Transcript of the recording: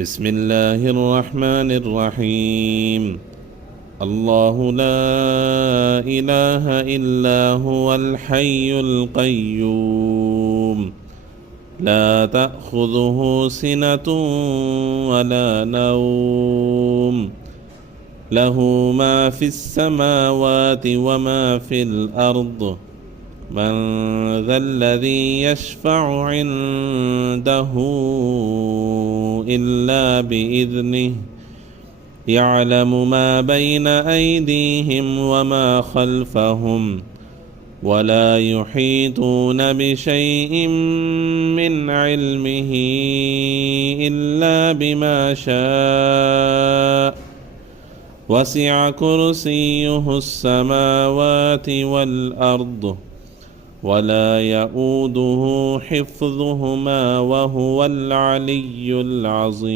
بسم الله الرحمن الرحيم. الله لا إله إلا هو الحي القيوم لا تأخذه سنة ولا نوم له ما في السماوات وما في الأرض من ذا الذي يشفع عنده إلا بإذنه يعلم ما بين أيديهم وما خلفهم ولا يحيطون بشيء من علمه إلا بما شاء وسع كرسيه السماوات والأرض ولا يؤوده حفظهما وهو العلي العظيم.